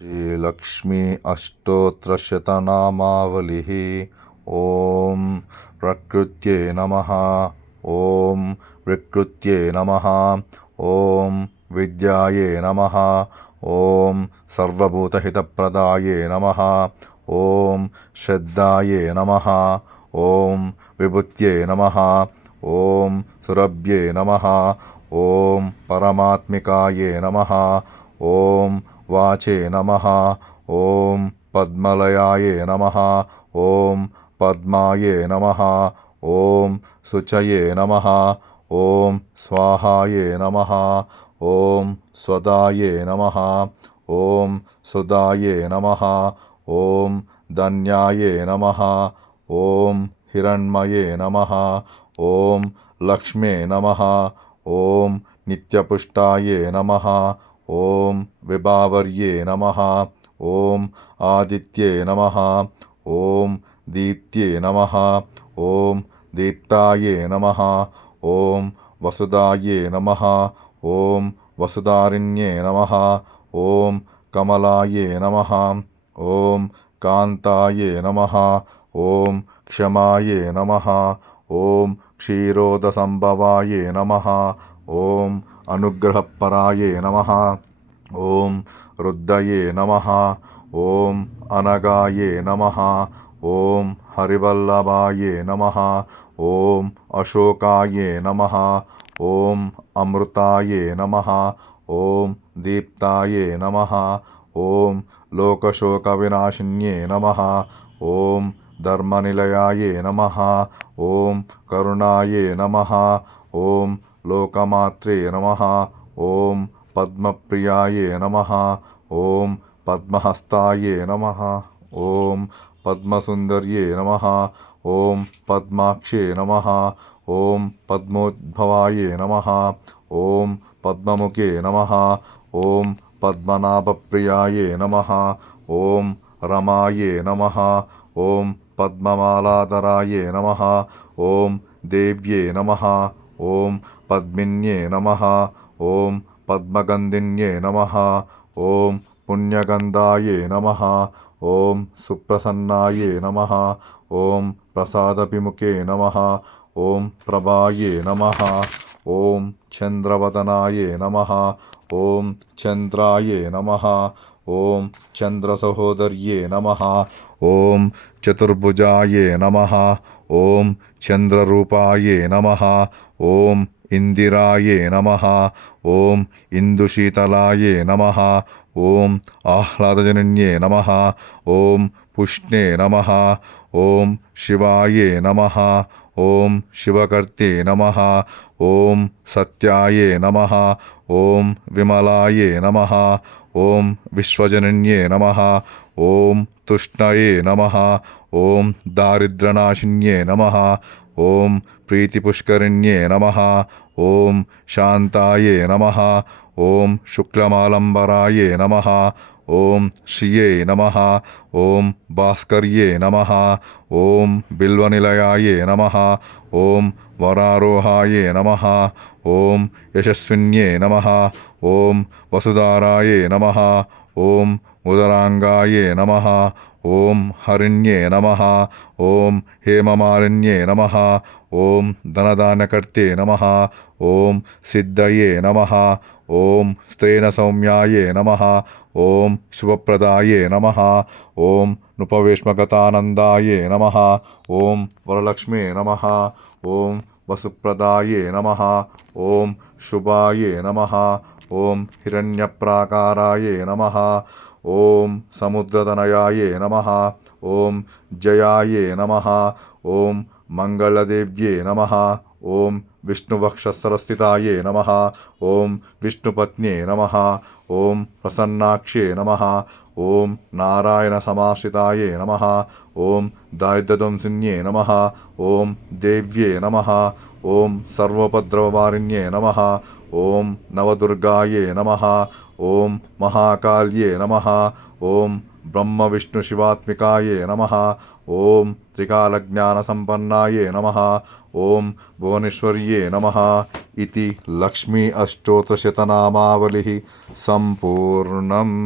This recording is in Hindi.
श्रीलक्ष्मी अष्टोत्तरशतनामावलिः। ॐ प्रकृत्यै नमः। ॐ विकृत्यै नमः। ॐ विद्यायै नमः। ॐ सर्वभूतहितप्रदायै नमः। ॐ श्रद्धायै नमः। ॐ विभूत्यै नमः। ॐ सुरभ्यै नमः। ॐ परमात्मिकायै नमः। ॐ वाचे नमः। ॐ पद्मलयाये नमः। ॐ पद्माये नमः। ॐ शुचये नमः। ॐ स्वाहाये नमः। ॐ स्वदाये नमः। ॐ सुदाये नमः। ॐ धन्याये नमः। ॐ हिरण्मये नमः। ॐ लक्ष्मे नमः। ॐ नित्यपुष्टाये नमः। ॐ विभावर्ये नमः। ॐ आदित्ये नमः। ॐ दीप्त्ये नमः। ॐ दीप्ताये नमः। ॐ वसुदाये नमः। ॐ वसुधारिण्ये नमः। ॐ कमलाये नमः। ॐ कान्ताये नमः। ॐ क्षमाये नमः। ॐ क्षीरोदसंभवाये नमः। ॐ अनुग्रहपराये नमः। ॐ रुद्रये नमः। ॐ अनगाये नमः। ॐ हरिवल्लभाये नमः। ॐ अशोकाये नमः। ॐ अमृताये नमः। ॐ दीप्ताये नमः। ॐ लोकशोकविनाशिन्ये नमः। ॐ धर्मनिलयाये नमः। ॐ करुणाये नमः। ॐ लोकमात्रे नमः। ॐ पद्मप्रियाये नमः। ॐ पद्महस्ताये नमः। ॐ पद्मसुन्दर्ये नमः। ॐ पद्माक्षे नमः। ॐ पद्मोद्भवाये नमः। ॐ पद्ममुखे नमः। ॐ पद्मनाभप्रियाये नमः। ॐ रमाये नमः। ॐ पद्ममालाधराये नमः। ॐ देव्ये नमः। ॐ पद्मिन्ये नमः। ॐ पद्मगन्धिन्ये नमः। ॐ पुण्यगन्धाये नमः। ॐ सुप्रसन्नाये नमः। ॐ प्रसादभिमुखे नमः। ॐ प्रभाये नमः। ॐ चन्द्रवदनाये नमः। ॐ चन्द्राये नमः। ॐ चन्द्रसहोदर्ये नमः। ॐ चतुर्भुजाये नमः। ॐ चन्द्ररूपाये नमः। ॐ इंदिराये नमः। ॐ इंदुशीतलाये नमः। ॐ आह्लादजनन्ये नमः। ॐ पुष्णे नमः। ॐ शिवाये नमः। ॐ शिवकर्ते नमः। ॐ सत्याये नमः। ॐ विमलाये नमः। ॐ विश्वजनन्ये नमः। ॐ तुष्णये नमः। ॐ दारिद्र्यनाशिन्ये नमः। ॐ प्रीतिपुष्करिण्ये नमः। ॐ शान्ताये नमः। ॐ शुक्लमालम्बराये नमः। ॐ श्रिये नमः। ॐ भास्कर्ये नमः। ॐ बिल्वनिलयाये नमः। ॐ वरारोहाये नमः। ॐ यशस्विन्ये नमः। ॐ वसुधाराये नमः। ॐ उदराङ्गाये नमः। ॐ हरिण्ये नमः। ॐ हेममालिन्ये नमः। ॐ धनधान्यकर्ते नमः। ॐ सिद्धये नमः। ॐ स्त्रेणसौम्याये नमः। ॐ शुभप्रदाये नमः। ॐ नृपवेश्मगतानन्दाये नमः। ॐ वरलक्ष्मे नमः। ॐ वसुप्रदाये नमः। ॐ शुभाये नमः। ॐ हिरण्यप्राकाराये नमः। ॐ समुद्रतनयाये नमः। ॐ जयाये नमः। ॐ मङ्गलदेव्ये नमः। ॐ विष्णुवक्षस्थलस्थिताये नमः। ॐ विष्णुपत्न्ये नमः। ॐ प्रसन्नाक्षे नमः। ॐ नारायणसमाश्रिताये नमः। ॐ दारिद्र्यध्वंसिन्ये नमः। ॐ देव्ये नमः। ॐ सर्वोपद्रववारिण्ये नमः। ॐ नवदुर्गाये नमः। ॐ महाकाल्ये नमः। ॐ ब्रह्मविष्णुशिवात्मिकाये नमः। ॐ त्रिकालज्ञानसम्पन्नाये नमः। ॐ भुवनेश्वर्ये नमः। इति लक्ष्मी अष्टोत्तरशतनामावलिः सम्पूर्णम्।